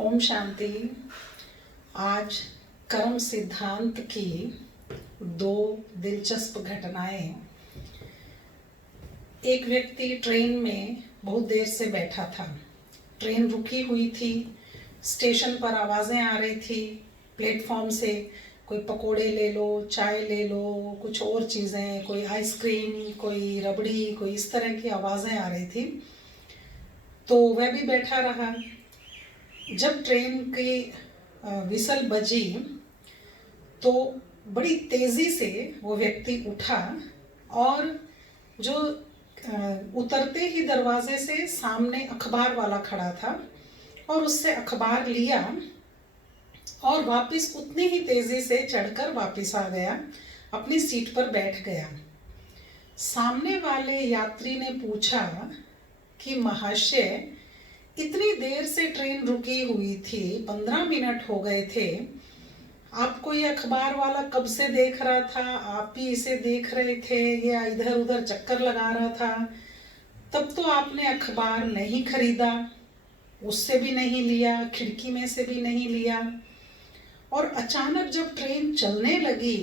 ओम शांति। आज कर्म सिद्धांत की दो दिलचस्प घटनाएं। एक व्यक्ति ट्रेन में बहुत देर से बैठा था। ट्रेन रुकी हुई थी। स्टेशन पर आवाज़ें आ रही थी प्लेटफॉर्म से, कोई पकोड़े ले लो, चाय ले लो, कुछ और चीज़ें, कोई आइसक्रीम, कोई रबड़ी, कोई इस तरह की आवाज़ें आ रही थी। तो वह भी बैठा रहा। जब ट्रेन की विसल बजी तो बड़ी तेज़ी से वो व्यक्ति उठा और जो उतरते ही दरवाजे से सामने अखबार वाला खड़ा था और उससे अखबार लिया और वापस उतनी ही तेज़ी से चढ़कर वापस आ गया, अपनी सीट पर बैठ गया। सामने वाले यात्री ने पूछा कि महाशय, इतनी देर से ट्रेन रुकी हुई थी, 15 मिनट हो गए थे, आपको ये अखबार वाला कब से देख रहा था? आप भी इसे देख रहे थे या इधर उधर चक्कर लगा रहा था? तब तो आपने अखबार नहीं खरीदा, उससे भी नहीं लिया, खिड़की में से भी नहीं लिया, और अचानक जब ट्रेन चलने लगी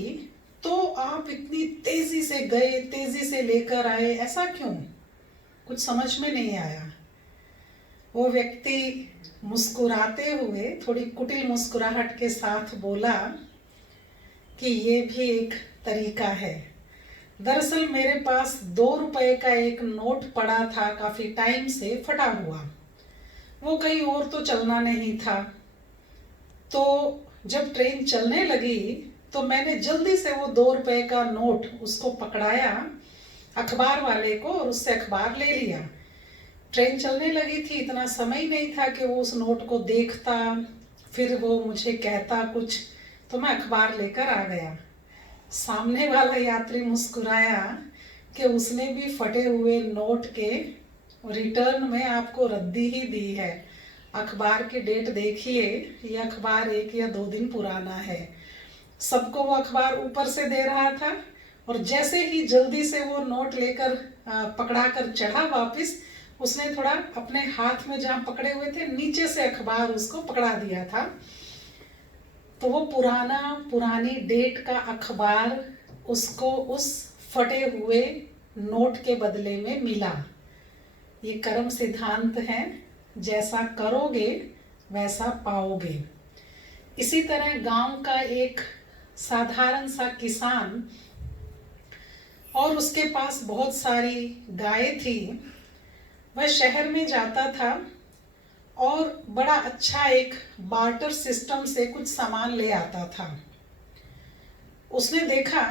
तो आप इतनी तेजी से गए, तेजी से लेकर आए, ऐसा क्यों? कुछ समझ में नहीं आया। वो व्यक्ति मुस्कुराते हुए थोड़ी कुटिल मुस्कुराहट के साथ बोला कि ये भी एक तरीका है। दरअसल मेरे पास 2 रुपए का एक नोट पड़ा था, काफ़ी टाइम से फटा हुआ। वो कहीं और तो चलना नहीं था। तो जब ट्रेन चलने लगी तो मैंने जल्दी से वो 2 रुपए का नोट उसको पकड़ाया अखबार वाले को और उससे अखबार ले लिया। ट्रेन चलने लगी थी, इतना समय नहीं था कि वो उस नोट को देखता, फिर वो मुझे कहता कुछ, तो मैं अखबार लेकर आ गया। सामने वाला यात्री मुस्कुराया कि उसने भी फटे हुए नोट के रिटर्न में आपको रद्दी ही दी है। अखबार की डेट देखिए, ये अखबार 1 या 2 दिन पुराना है। सबको वो अखबार ऊपर से दे रहा था और जैसे ही जल्दी से वो नोट लेकर पकड़ा कर चढ़ा वापस, उसने थोड़ा अपने हाथ में जहाँ पकड़े हुए थे नीचे से अखबार उसको पकड़ा दिया था। तो वो पुरानी डेट का अखबार उसको उस फटे हुए नोट के बदले में मिला। ये कर्म सिद्धांत है, जैसा करोगे वैसा पाओगे। इसी तरह गांव का एक साधारण सा किसान और उसके पास बहुत सारी गायें थी। वह शहर में जाता था और बड़ा अच्छा एक बार्टर सिस्टम से कुछ सामान ले आता था। उसने देखा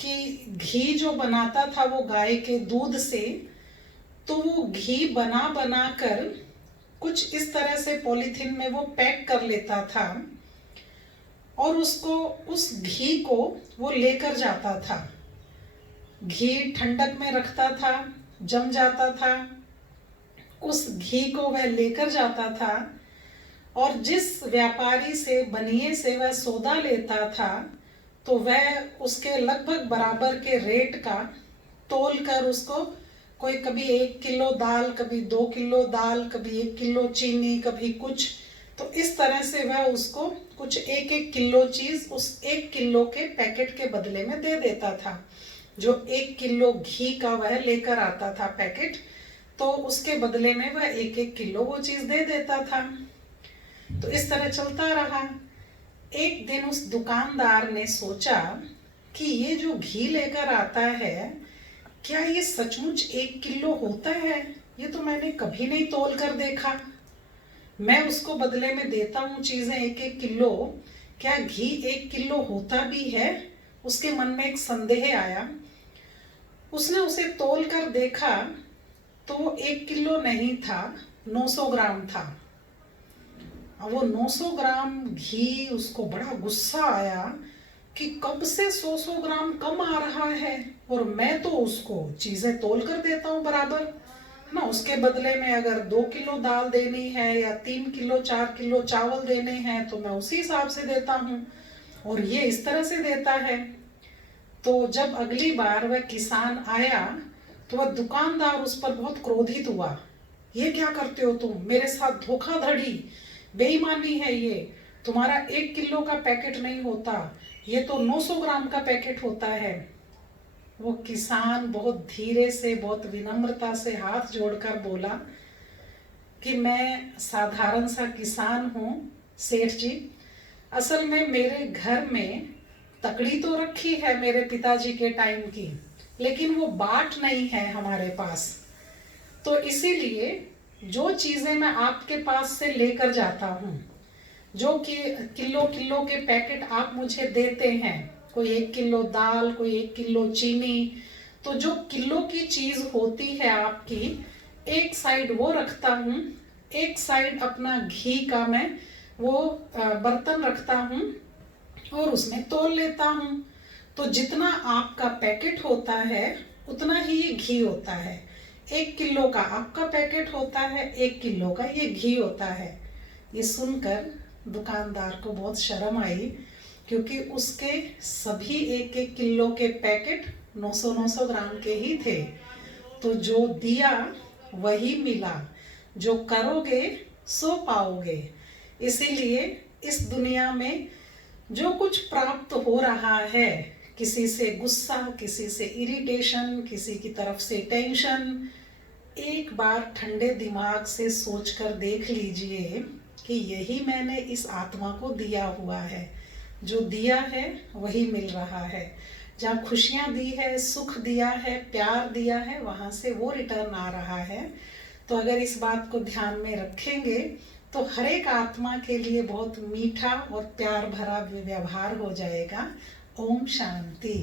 कि घी जो बनाता था वो गाय के दूध से, तो वो घी बना बना कर कुछ इस तरह से पॉलीथीन में वो पैक कर लेता था और उसको उस घी को वो लेकर जाता था। घी ठंडक में रखता था, जम जाता था, उस घी को वह लेकर जाता था और जिस व्यापारी से, बनिए से वह सौदा लेता था, तो वह उसके लगभग बराबर के रेट का तोल कर उसको, कोई कभी 1 किलो दाल, कभी 2 किलो दाल, कभी 1 किलो चीनी, कभी कुछ, तो इस तरह से वह उसको कुछ 1-1 किलो चीज़ उस 1 किलो के पैकेट के बदले में दे देता था। जो 1 किलो घी का वह लेकर आता था पैकेट, तो उसके बदले में वह 1-1 किलो वो चीज़ दे देता था। तो इस तरह चलता रहा। एक दिन उस दुकानदार ने सोचा कि ये जो घी लेकर आता है, क्या ये सचमुच 1 किलो होता है? ये तो मैंने कभी नहीं तोल कर देखा। मैं उसको बदले में देता हूँ चीज़ें 1-1 किलो, क्या घी 1 किलो होता भी है? उसके मन में एक संदेह आया। उसने उसे तोल कर देखा तो 1 किलो नहीं था, 900 ग्राम था। अब वो 900 ग्राम घी, उसको बड़ा गुस्सा आया कि कब से 100 ग्राम कम आ रहा है और मैं तो उसको चीज़ें तोल कर देता हूँ बराबर ना। उसके बदले में अगर 2 किलो दाल देनी है या 3 किलो 4 किलो चावल देने हैं तो मैं उसी हिसाब से देता हूँ, और ये इस तरह से देता है। तो जब अगली बार वह किसान आया तो वह दुकानदार उस पर बहुत क्रोधित हुआ। ये क्या करते हो तुम? मेरे साथ धोखाधड़ी, बेईमानी है ये। तुम्हारा 1 किलो का पैकेट नहीं होता, ये तो 900 ग्राम का पैकेट होता है। वो किसान बहुत धीरे से, बहुत विनम्रता से हाथ जोड़कर बोला कि मैं साधारण सा किसान हूँ सेठ जी, असल में मेरे घर में तकड़ी तो रखी है मेरे पिताजी के टाइम की, लेकिन वो बाट नहीं है हमारे पास। तो इसीलिए जो चीज़ें मैं आपके पास से लेकर जाता हूँ, जो कि किलो किलो के पैकेट आप मुझे देते हैं, कोई 1 किलो दाल, कोई 1 किलो चीनी, तो जो किलो की चीज़ होती है आपकी, एक साइड वो रखता हूँ, एक साइड अपना घी का मैं वो बर्तन रखता हूँ और उसमें तोल लेता हूँ। तो जितना आपका पैकेट होता है उतना ही ये घी होता है। 1 किलो का आपका पैकेट होता है, 1 किलो का ये घी होता है। ये सुनकर दुकानदार को बहुत शर्म आई, क्योंकि उसके सभी 1-1 किलो के पैकेट 900-900 ग्राम के ही थे। तो जो दिया वही मिला, जो करोगे सो पाओगे। इसीलिए इस दुनिया में जो कुछ प्राप्त हो रहा है, किसी से गुस्सा, किसी से इरिटेशन, किसी की तरफ से टेंशन, एक बार ठंडे दिमाग से सोचकर देख लीजिए कि यही मैंने इस आत्मा को दिया हुआ है। जो दिया है वही मिल रहा है। जहाँ खुशियाँ दी है, सुख दिया है, प्यार दिया है, वहाँ से वो रिटर्न आ रहा है। तो अगर इस बात को ध्यान में रखेंगे तो हर एक आत्मा के लिए बहुत मीठा और प्यार भरा व्यवहार हो जाएगा। ओम शांति।